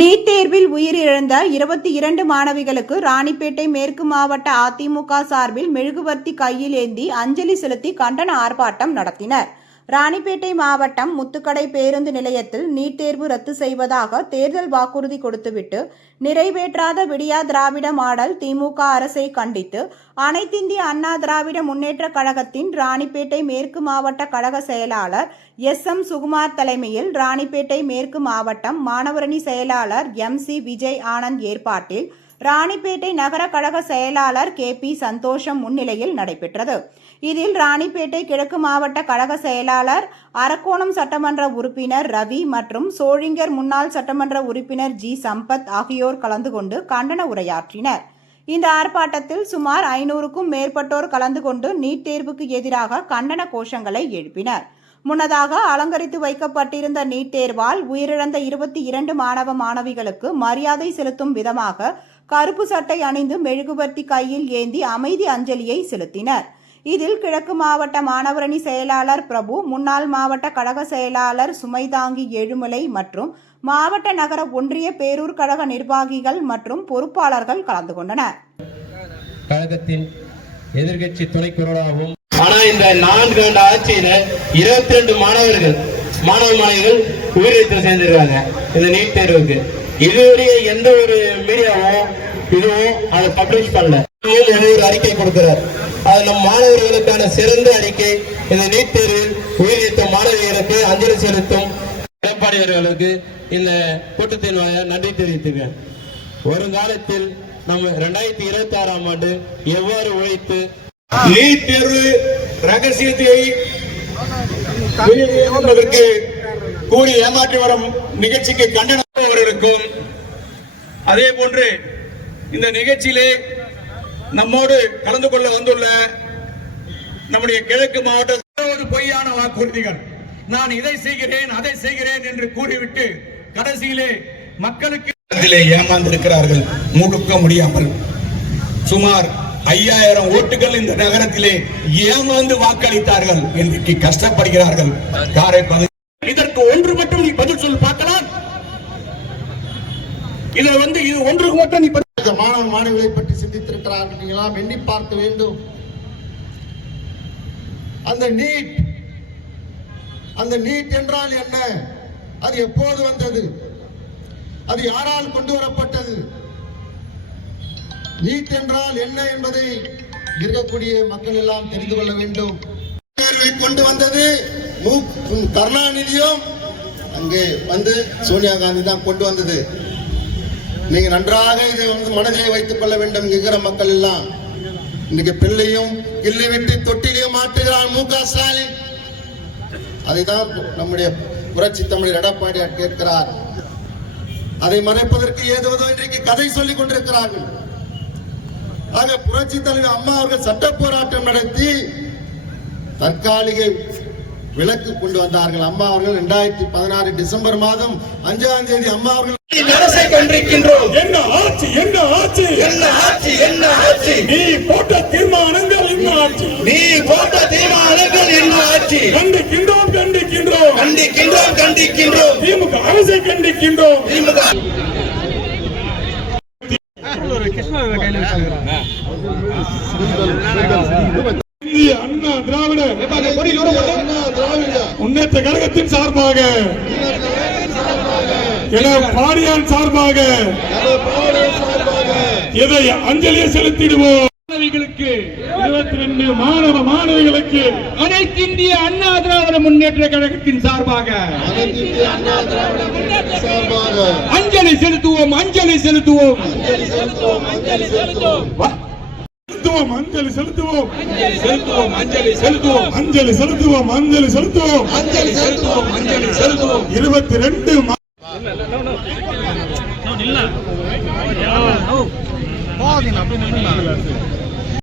NEET தேர்வில் உயிரிழந்த இருபத்தி இரண்டு மாணவிகளுக்கு ராணிப்பேட்டை மேற்கு மாவட்ட அதிமுக சார்பில் மெழுகுவர்த்தி கையில் ஏந்தி அஞ்சலி செலுத்தி கண்டன ஆர்ப்பாட்டம் நடத்தினர். ராணிப்பேட்டை மாவட்டம் முத்துக்கடை பேருந்து நிலையத்தில் நீட் தேர்வு ரத்து செய்வதாக தேர்தல் வாக்குறுதி கொடுத்துவிட்டு நிறைவேற்றாத விடியா திராவிட மாடல் திமுக அரசை கண்டித்து அனைத்திந்திய அண்ணா திராவிட முன்னேற்ற கழகத்தின் ராணிப்பேட்டை மேற்கு மாவட்ட கழக செயலாளர் எஸ் எம் சுகுமார் தலைமையில் ராணிப்பேட்டை மேற்கு மாவட்டம் மாணவரணி செயலாளர் எம் சி விஜய் ஆனந்த் ஏற்பாட்டில் ராணிப்பேட்டை நகர கழக செயலாளர் கே பி சந்தோஷம் முன்னிலையில் நடைபெற்றது. இதில் ராணிப்பேட்டை கிழக்கு மாவட்ட கழக செயலாளர் அரக்கோணம் சட்டமன்ற உறுப்பினர் ரவி மற்றும் சோழிங்கர் முன்னாள் சட்டமன்ற உறுப்பினர் ஜி சம்பத் ஆகியோர் கலந்து கொண்டு கண்டன உரையாற்றினர். இந்த ஆர்ப்பாட்டத்தில் சுமார் ஐநூறுக்கும் மேற்பட்டோர் கலந்து கொண்டு நீட் தேர்வுக்கு எதிராக கண்டன கோஷங்களை எழுப்பினர். முன்னதாக அலங்கரித்து வைக்கப்பட்டிருந்த நீட் தேர்வால் உயிரிழந்த இருபத்தி இரண்டு மாணவ மாணவிகளுக்கு மரியாதை செலுத்தும் விதமாக கருப்பு சட்டை அணிந்து மெழுகுவர்த்தி கையில் ஏந்தி அமைதி அஞ்சலியை செலுத்தினர். இதில் கிழக்கு மாவட்ட மாணவரணி செயலாளர் பிரபு முன்னாள் மாவட்ட கழக செயலாளர் சுமைதாங்கி ஏழுமலை மற்றும் மாவட்ட நகர ஒன்றிய பேரூர் கழக நிர்வாகிகள் மற்றும் பொறுப்பாளர்கள் கலந்து கொண்டனர். கழகத்தின் எதிர்கட்சி துணை குரலாகவும் ஆனா இந்த நான்கு ஆண்டு ஆட்சியில இருபத்தி ரெண்டு மாணவர்கள் மாணவ மாணவிகள் உயிரிழத்தில் சேர்ந்திருக்காங்க. இந்த நீட் தேர்வுக்கு. இதுவரைய எந்த ஒரு மீடியாவும் இதுவும் அதை பப்ளிஷ் பண்ணல. ஒரு அறிக்கை கொடுக்கிறார். அது நம் மாணவர்களுக்கான சிறந்த அறிக்கை. இந்த நீட் தேர்வில் உயிரிழத்த மாணவிகளுக்கு அஞ்சலி செலுத்தும் எடப்பாடியர்களுக்கு இந்த கூட்டத்தின் வாய நன்றி தெரிவித்துக்கிறேன். வருங்காலத்தில் நம்ம இரண்டாயிரத்தி இருபத்தி ஆறாம் ஆண்டு எவ்வாறு உழைத்து நீட் தேர்வு ரகசியத்தை வெளியிடுவதற்கு கூறி ஏமாற்றி வரும் நிகழ்ச்சிக்கு கண்டனம் அவர்களுக்கும் அதே போன்று இந்த நிகழ்ச்சியிலே நம்மோடு கலந்து கொள்ள வந்துள்ள நம்முடைய கிழக்கு மாவட்ட ஒரு பொய்யான வாக்குறுதிகள். நான் இதை செய்கிறேன் அதை செய்கிறேன் என்று கூறிவிட்டு கடைசியிலே மக்களுக்கு ஏமாந்திருக்கிறார்கள். முடுக்க முடியாமல். சுமார் ஐயாயிரம் ஓட்டுகள் இந்த நகரத்திலே ஏமாந்து வாக்களித்தார்கள். இன்றைக்கு கஷ்டப்படுகிறார்கள். காரை இதை வந்து இது ஒன்றுக்கு மட்டும் நீ பதில் மாணவ மாணவிகளை பற்றி சிந்தித்திருக்கிறார்கள் நீங்களாம் எண்ணி பார்க்க வேண்டும். அந்த நீட் அந்த நீட் என்றால் என்ன? அது எப்போது வந்தது? அது யாரால் கொண்டு வரப்பட்டது? நீட் என்றால் என்ன என்பதை இருக்கக்கூடிய மக்கள் எல்லாம் தெரிந்து கொள்ள வேண்டும். தேர்வை கொண்டு வந்தது உம் கருணாநிதியும் அங்கே வந்து சோனியா காந்தி தான் கொண்டு வந்தது. நீங்க நன்றாக இதை வந்து மனதிலே வைத்துக் கொள்ள வேண்டும் இங்க மக்கள் எல்லாம். இன்னைக்கு பிள்ளையும் கிள்ளி விட்டு தொட்டிலையும் மாற்றுகிறான் மு க ஸ்டாலின். அதைதான் நம்முடைய புரட்சி தமிழர் எடப்பாடியார் கேட்கிறார். அதை மறைப்பதற்கு ஏதுவதோ இன்றைக்கு கதை சொல்லிக் கொண்டிருக்கிறார்கள். ஆக புரட்சி தலைவர் அம்மா அவர்கள் சட்ட போராட்டம் நடத்தி தற்காலிக விலக்கு கொண்டு வந்தார்கள். அம்மா அவர்கள் இரண்டாயிரத்தி பதினாறு டிசம்பர் மாதம் அஞ்சாம் தேதி அம்மா அவர்கள் அரசை கொண்டிருக்கின்றோம் என்ன ஆட்சி என்ன ஆட்சி? என்ன ஆட்சி என்ன ஆட்சி? நீ போட்ட தீர்மானங்கள் என்ன ஆட்சி? நீ போட்ட தீர்மானங்கள் என்ன ஆட்சி? கண்டிக்கின்றோம் கண்டிக்கின்றோம். கண்டிக்கின்றோம் கண்டிக்கின்றோம். திமுக அரசை கண்டிக்கின்றோம். திமுக. இந்திய அண்ணா திராவிட அண்ணா திராவிட முன்னேற்ற கழகத்தின் சார்பாக. என பாடியான் சார்பாக. இதை அஞ்சலியை செலுத்திடுவோம். மாணவிகளுக்கு இருபத்தி ரெண்டு மாணவ மாணவிகளுக்கு அனைத்து இந்திய அண்ணா திராவிட முன்னேற்ற கழகத்தின் சார்பாக. அஞ்சலி செலுத்துவோம் அஞ்சலி செலுத்துவோம். செலுத்துவோம் அஞ்சலி செலுத்துவோம் செலுத்துவோம் அஞ்சலி செலுத்துவோம் அஞ்சலி செலுத்துவோம் அஞ்சலி செலுத்துவோம் அஞ்சலி செலுத்துவோம் அஞ்சலி செலுத்துவோம் இருபத்தி ரெண்டு நில்லுங்க.